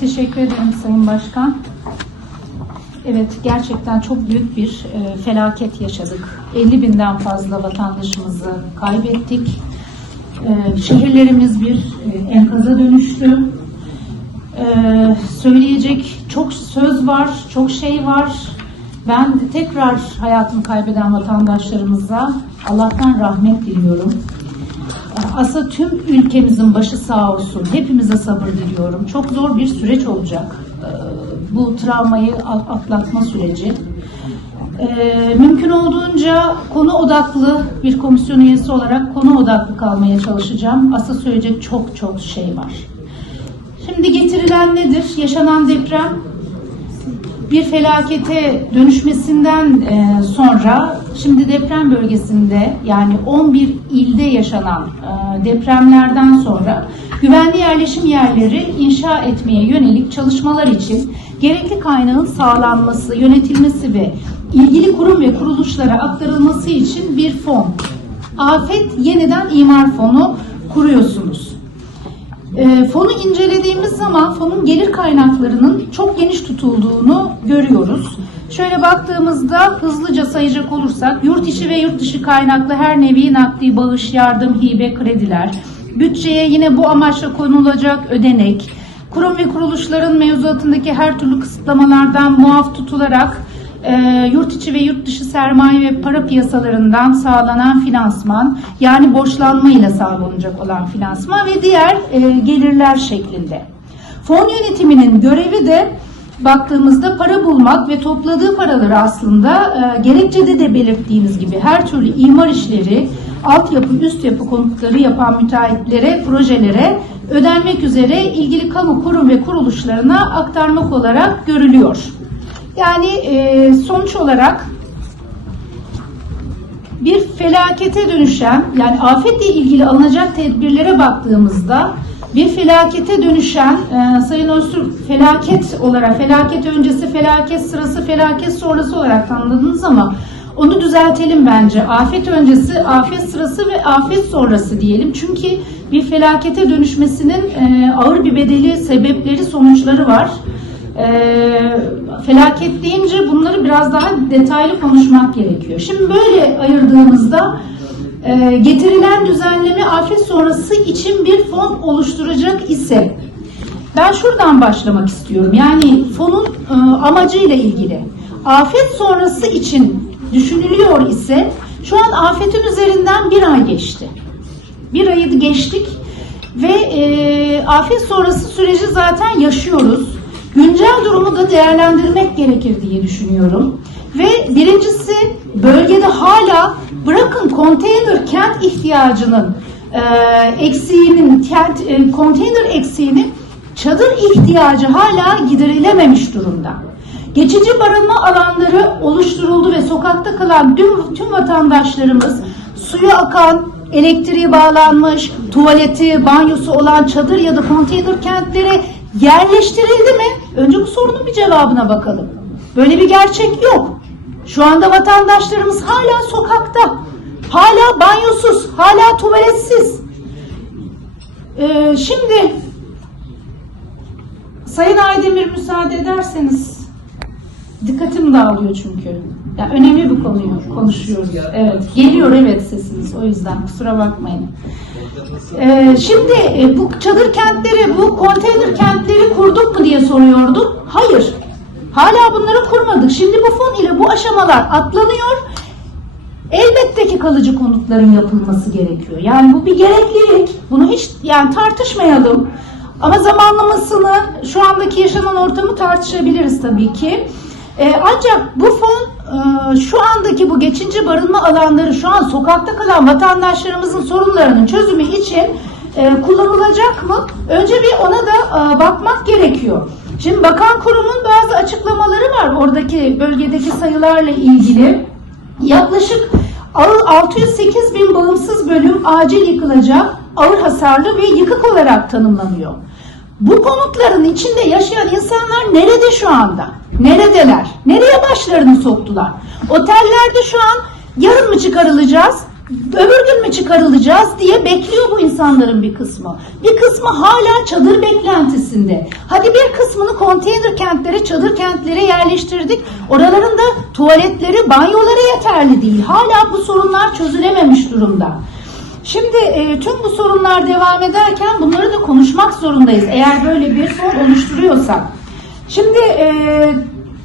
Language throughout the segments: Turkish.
teşekkür ederim Sayın Başkan. Evet, gerçekten çok büyük bir e, felaket yaşadık. 50 binden fazla vatandaşımızı kaybettik. E, şehirlerimiz bir e, enkaza dönüştü. E, söyleyecek çok söz var, çok şey var. Ben tekrar hayatını kaybeden vatandaşlarımıza Allah'tan rahmet diliyorum. Aslında tüm ülkemizin başı sağ olsun. Hepimize sabır diliyorum. Çok zor bir süreç olacak. Ee, Bu travmayı at- atlatma süreci. Ee, Mümkün olduğunca konu odaklı bir komisyon üyesi olarak konu odaklı kalmaya çalışacağım. Aslında söyleyecek çok çok şey var. Şimdi getirilen nedir? Yaşanan deprem bir felakete dönüşmesinden e, sonra şimdi deprem bölgesinde yani 11 ilde yaşanan e, depremlerden sonra güvenli yerleşim yerleri inşa etmeye yönelik çalışmalar için gerekli kaynağın sağlanması, yönetilmesi ve ilgili kurum ve kuruluşlara aktarılması için bir fon, Afet Yeniden İmar Fonu kuruyorsunuz. E, fonu incelediğimiz zaman fonun gelir kaynaklarının çok geniş tutulduğunu görüyoruz. Şöyle baktığımızda hızlıca sayacak olursak yurt içi ve yurt dışı kaynaklı her nevi nakdi bağış, yardım, hibe, krediler, bütçeye yine bu amaçla konulacak ödenek, kurum ve kuruluşların mevzuatındaki her türlü kısıtlamalardan muaf tutularak e, yurt içi ve yurt dışı sermaye ve para piyasalarından sağlanan finansman yani borçlanma ile sağlanacak olan finansman ve diğer e, gelirler şeklinde. Fon yönetiminin görevi de baktığımızda para bulmak ve topladığı paraları aslında e, gerekçede de belirttiğimiz gibi her türlü imar işleri, altyapı, üst yapı konutları yapan müteahhitlere, projelere ödenmek üzere ilgili kamu kurum ve kuruluşlarına aktarmak olarak görülüyor. Yani e, sonuç olarak bir felakete dönüşen yani afetle ilgili alınacak tedbirlere baktığımızda bir felakete dönüşen e, Sayın Öztürk felaket olarak felaket öncesi felaket sırası felaket sonrası olarak tanımladınız ama onu düzeltelim bence. Afet öncesi, afet sırası ve afet sonrası diyelim. Çünkü bir felakete dönüşmesinin e, ağır bir bedeli, sebepleri, sonuçları var. E, felaket deyince bunları biraz daha detaylı konuşmak gerekiyor. Şimdi böyle ayırdığımızda e, getirilen düzenleme afet sonrası için bir fon oluşturacak ise ben şuradan başlamak istiyorum. Yani fonun e, amacıyla ilgili. Afet sonrası için düşünülüyor ise şu an afetin üzerinden bir ay geçti. Bir ayı geçtik ve e, afet sonrası süreci zaten yaşıyoruz. Güncel durumu da değerlendirmek gerekir diye düşünüyorum. Ve birincisi bölgede hala bırakın konteyner kent ihtiyacının e, eksiğinin, kent e, konteyner eksiğinin çadır ihtiyacı hala giderilememiş durumda. Geçici barınma alanları oluşturuldu ve sokakta kalan tüm, tüm vatandaşlarımız suyu akan, elektriği bağlanmış, tuvaleti, banyosu olan çadır ya da konteyner kentlere yerleştirildi mi? Önce bu sorunun bir cevabına bakalım. Böyle bir gerçek yok. Şu anda vatandaşlarımız hala sokakta. Hala banyosuz, hala tuvaletsiz. Ee, şimdi Sayın Aydemir müsaade ederseniz dikkatim dağılıyor çünkü. Ya önemli bir konuyu konuşuyoruz. Evet, geliyor evet sesiniz. O yüzden kusura bakmayın. Ee, şimdi e, bu çadır kentleri, bu konteyner kentleri kurduk mu diye soruyordum. Hayır. Hala bunları kurmadık. Şimdi bu fon ile bu aşamalar atlanıyor. Elbette ki kalıcı konutların yapılması gerekiyor. Yani bu bir gereklilik. Bunu hiç yani tartışmayalım. Ama zamanlamasını, şu andaki yaşanan ortamı tartışabiliriz tabii ki. Ee, ancak bu fon e, şu andaki bu geçici barınma alanları şu an sokakta kalan vatandaşlarımızın sorunlarının çözümü için e, kullanılacak mı? Önce bir ona da e, bakmak gerekiyor. Şimdi bakan kurumun bazı açıklamaları var oradaki bölgedeki sayılarla ilgili. Yaklaşık 608 bin bağımsız bölüm acil yıkılacak, ağır hasarlı ve yıkık olarak tanımlanıyor. Bu konutların içinde yaşayan insanlar nerede şu anda? Neredeler? Nereye başlarını soktular? Otellerde şu an yarın mı çıkarılacağız? öbür gün mü çıkarılacağız diye bekliyor bu insanların bir kısmı. Bir kısmı hala çadır beklentisinde. Hadi bir kısmını konteyner kentlere, çadır kentlere yerleştirdik. Oraların da tuvaletleri, banyoları yeterli değil. Hala bu sorunlar çözülememiş durumda. Şimdi e, tüm bu sorunlar devam ederken bunları da konuşmak zorundayız. Eğer böyle bir son oluşturuyorsak. Şimdi e,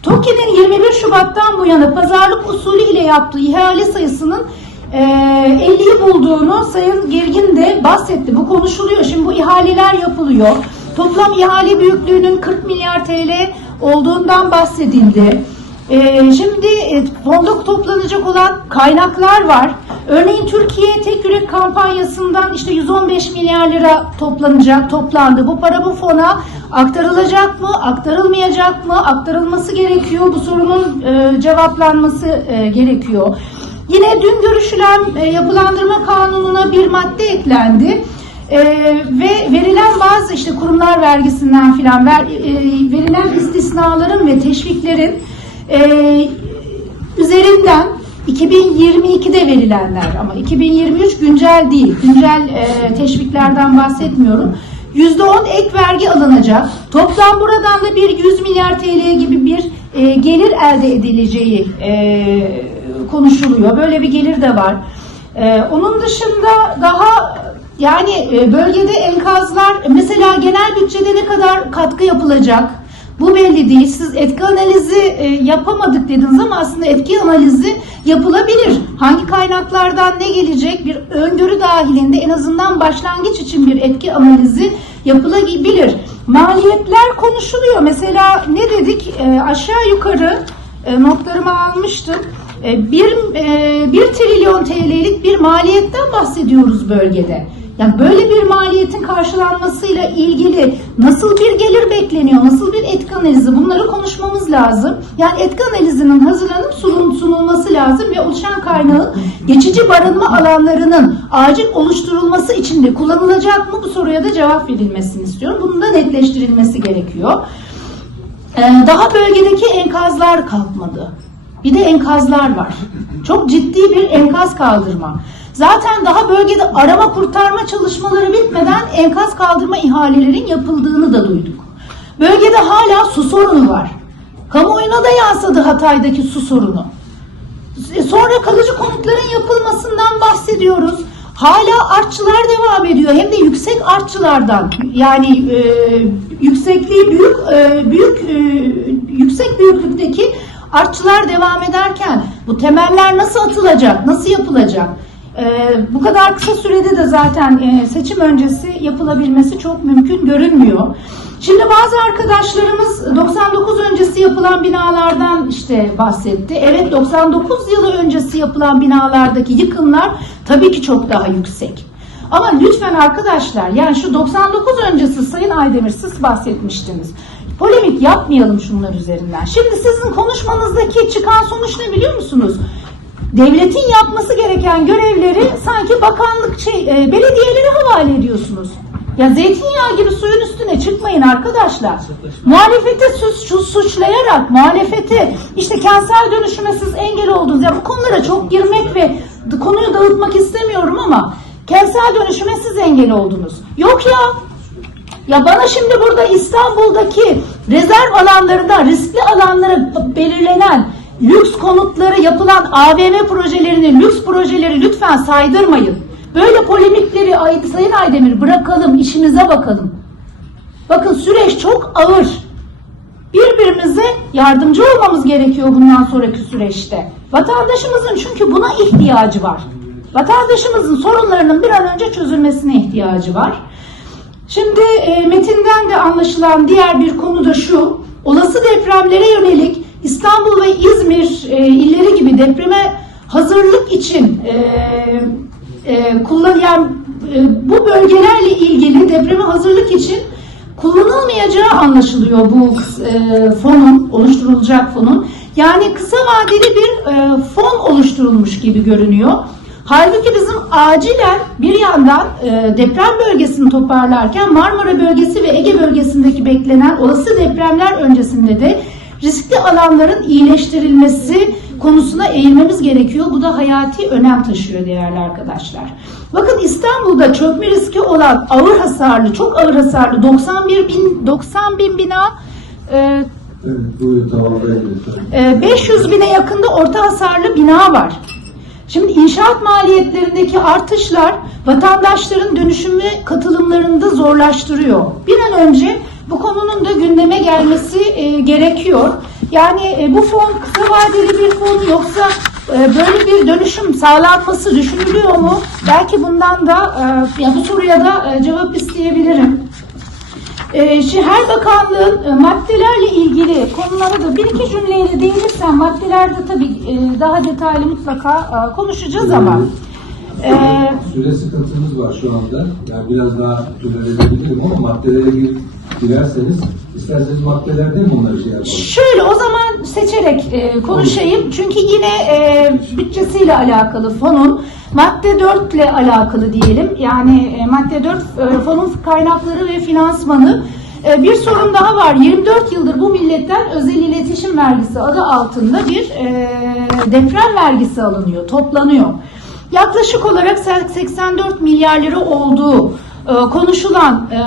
TOKİ'nin 21 Şubat'tan bu yana pazarlık usulü ile yaptığı ihale sayısının e, 50'yi bulduğunu Sayın Gergin de bahsetti. Bu konuşuluyor. Şimdi bu ihaleler yapılıyor. Toplam ihale büyüklüğünün 40 milyar TL olduğundan bahsedildi. Ee, şimdi e, fonda toplanacak olan kaynaklar var. Örneğin Türkiye tek yürek kampanyasından işte 115 milyar lira toplanacak, toplandı. Bu para bu fona aktarılacak mı, aktarılmayacak mı, aktarılması gerekiyor. Bu sorunun e, cevaplanması e, gerekiyor. Yine dün görüşülen e, yapılandırma kanununa bir madde eklendi. Ee, ve verilen bazı işte kurumlar vergisinden filan ver, e, verilen istisnaların ve teşviklerin e, üzerinden 2022'de verilenler ama 2023 güncel değil. Güncel e, teşviklerden bahsetmiyorum. %10 ek vergi alınacak. Toplam buradan da bir 100 milyar TL gibi bir e, gelir elde edileceği e, konuşuluyor. Böyle bir gelir de var. E, onun dışında daha yani e, bölgede enkazlar mesela genel bütçede ne kadar katkı yapılacak? Bu belli değil. Siz etki analizi e, yapamadık dediniz ama aslında etki analizi yapılabilir. Hangi kaynaklardan ne gelecek bir öngörü dahilinde en azından başlangıç için bir etki analizi yapılabilir. Maliyetler konuşuluyor. Mesela ne dedik? E, aşağı yukarı e, notlarımı almıştım. E, bir, e, bir trilyon TL'lik bir maliyetten bahsediyoruz bölgede. Yani böyle bir maliyetin karşılanmasıyla ilgili nasıl bir gelir bekleniyor, nasıl bir etki analizi bunları konuşmamız lazım. Yani etki analizinin hazırlanıp sunul- sunulması lazım ve oluşan kaynağın geçici barınma alanlarının acil oluşturulması için de kullanılacak mı bu soruya da cevap verilmesini istiyorum. Bunun da netleştirilmesi gerekiyor. Ee, Daha bölgedeki enkazlar kalkmadı. Bir de enkazlar var. Çok ciddi bir enkaz kaldırma. Zaten daha bölgede arama kurtarma çalışmaları bitmeden enkaz kaldırma ihalelerin yapıldığını da duyduk. Bölgede hala su sorunu var. Kamuoyuna da yansıdı Hatay'daki su sorunu. E, Sonra kalıcı konutların yapılmasından bahsediyoruz. Hala artçılar devam ediyor. Hem de yüksek artçılardan. Yani e, yüksekliği büyük e, büyük e, yüksek büyüklükteki artçılar devam ederken bu temeller nasıl atılacak? Nasıl yapılacak? E, bu kadar kısa sürede de zaten e, seçim öncesi yapılabilmesi çok mümkün görünmüyor. Şimdi bazı arkadaşlarımız 99 öncesi yapılan binalardan işte bahsetti. Evet 99 yılı öncesi yapılan binalardaki yıkımlar tabii ki çok daha yüksek. Ama lütfen arkadaşlar yani şu 99 öncesi Sayın Aydemir siz bahsetmiştiniz. Polemik yapmayalım şunlar üzerinden. Şimdi sizin konuşmanızdaki çıkan sonuç ne biliyor musunuz? Devletin yapması gereken görevleri sanki bakanlık şey e, belediyelere havale ediyorsunuz. Ya zeytinyağı gibi suyun üstüne çıkmayın arkadaşlar. Muhalefeti suç, suçlayarak muhalefeti işte kentsel dönüşüme siz engel oldunuz. Ya bu konulara çok girmek ve konuyu dağıtmak istemiyorum ama kentsel dönüşüme siz engel oldunuz. Yok ya ya bana şimdi burada İstanbul'daki rezerv alanlarında riskli alanlara belirlenen lüks konutları yapılan AVM projelerini, lüks projeleri lütfen saydırmayın. Böyle polemikleri Ay- Sayın Aydemir bırakalım, işimize bakalım. Bakın süreç çok ağır. Birbirimize yardımcı olmamız gerekiyor bundan sonraki süreçte. Vatandaşımızın çünkü buna ihtiyacı var. Vatandaşımızın sorunlarının bir an önce çözülmesine ihtiyacı var. Şimdi e, metinden de anlaşılan diğer bir konu da şu. Olası depremlere yönelik İstanbul ve İzmir e, illeri gibi depreme hazırlık için e, e, kullanılan e, bu bölgelerle ilgili depreme hazırlık için kullanılmayacağı anlaşılıyor bu e, fonun, oluşturulacak fonun. Yani kısa vadeli bir e, fon oluşturulmuş gibi görünüyor. Halbuki bizim acilen bir yandan e, deprem bölgesini toparlarken Marmara bölgesi ve Ege bölgesindeki beklenen olası depremler öncesinde de riskli alanların iyileştirilmesi konusuna eğilmemiz gerekiyor. Bu da hayati önem taşıyor değerli arkadaşlar. Bakın İstanbul'da çökme riski olan ağır hasarlı, çok ağır hasarlı 91 bin, 90 bin bina e, Evet, buyurun tamamlayın lütfen. e, 500 bine yakında orta hasarlı bina var. Şimdi inşaat maliyetlerindeki artışlar vatandaşların dönüşümü katılımlarını da zorlaştırıyor. Bir an önce bu konunun da gündeme gelmesi e, gerekiyor. Yani e, bu fon kısa vadeli bir fon yoksa e, böyle bir dönüşüm sağlanması düşünülüyor mu? Belki bundan da e, ya bu soruya da e, cevap isteyebilirim. Ee, şimdi her bakanlığın maddelerle ilgili konulara da bir iki cümleyle değinirsem maddelerde tabii daha detaylı mutlaka konuşacağız ama e, Süre sıkıntımız var şu anda. Yani biraz daha sürebilirim ama maddelere gir, girerseniz isterseniz maddelerden bunları şey yapalım? şöyle o zaman seçerek e, konuşayım. Çünkü yine e, bütçesiyle alakalı fonun madde 4 ile alakalı diyelim. Yani e, madde 4 e, fonun kaynakları ve finansmanı E, bir sorun daha var. 24 yıldır bu milletten özel iletişim vergisi adı altında bir e, deprem vergisi alınıyor, toplanıyor. Yaklaşık olarak 84 milyar lira olduğu konuşulan e,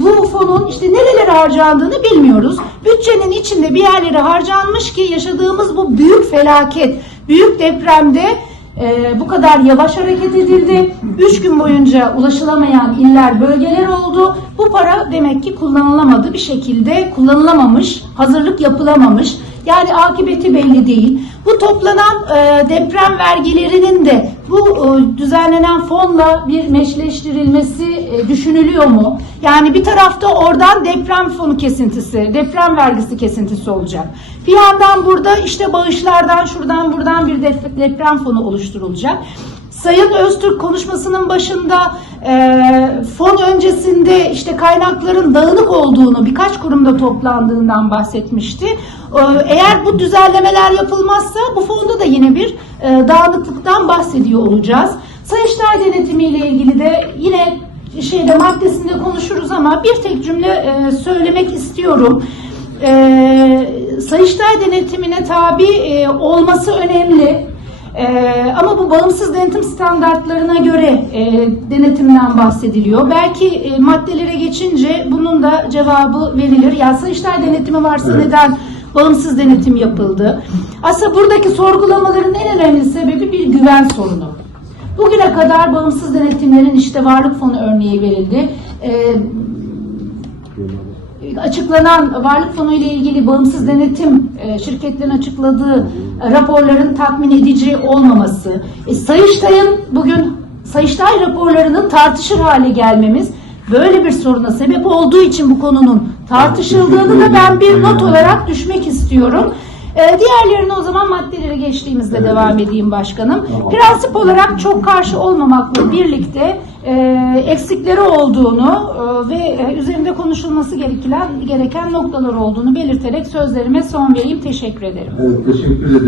bu fonun işte nerelere harcandığını bilmiyoruz. Bütçenin içinde bir yerlere harcanmış ki yaşadığımız bu büyük felaket, büyük depremde e, bu kadar yavaş hareket edildi. Üç gün boyunca ulaşılamayan iller, bölgeler oldu. Bu para demek ki kullanılamadı bir şekilde kullanılamamış, hazırlık yapılamamış. Yani akıbeti belli değil. Bu toplanan e, deprem vergilerinin de bu e, düzenlenen fonla bir meşleştirilmesi e, düşünülüyor mu? Yani bir tarafta oradan deprem fonu kesintisi, deprem vergisi kesintisi olacak. Bir yandan burada işte bağışlardan şuradan buradan bir deprem fonu oluşturulacak. Sayın Öztürk konuşmasının başında e, fon öncesinde işte kaynakların dağınık olduğunu birkaç kurumda toplandığından bahsetmişti. E, eğer bu düzenlemeler yapılmazsa bu fonda da yine bir e, dağınıklıktan bahsediyor olacağız. Sayıştay denetimi ile ilgili de yine şeyde maddesinde konuşuruz ama bir tek cümle e, söylemek istiyorum. E, Sayıştay denetimine tabi e, olması önemli. Ee, ama bu bağımsız denetim standartlarına göre e, denetimden bahsediliyor. Belki e, maddelere geçince bunun da cevabı verilir. Ya Sayıştay denetimi varsa Evet. neden bağımsız denetim yapıldı? Aslında buradaki sorgulamaların en önemli sebebi bir güven sorunu. Bugüne kadar bağımsız denetimlerin işte varlık fonu örneği verildi. Ee, açıklanan varlık fonu ile ilgili bağımsız denetim e, şirketlerin açıkladığı e, raporların tatmin edici olmaması, e, Sayıştay'ın bugün Sayıştay raporlarının tartışır hale gelmemiz böyle bir soruna sebep olduğu için bu konunun tartışıldığını da ben bir not olarak düşmek istiyorum. E, diğerlerine o zaman maddelere geçtiğimizde devam edeyim başkanım. Prensip olarak çok karşı olmamakla birlikte eksikleri olduğunu e, ve e, üzerinde konuşulması gereken gereken noktalar olduğunu belirterek sözlerime son vereyim. Teşekkür ederim. Evet, teşekkür ederim.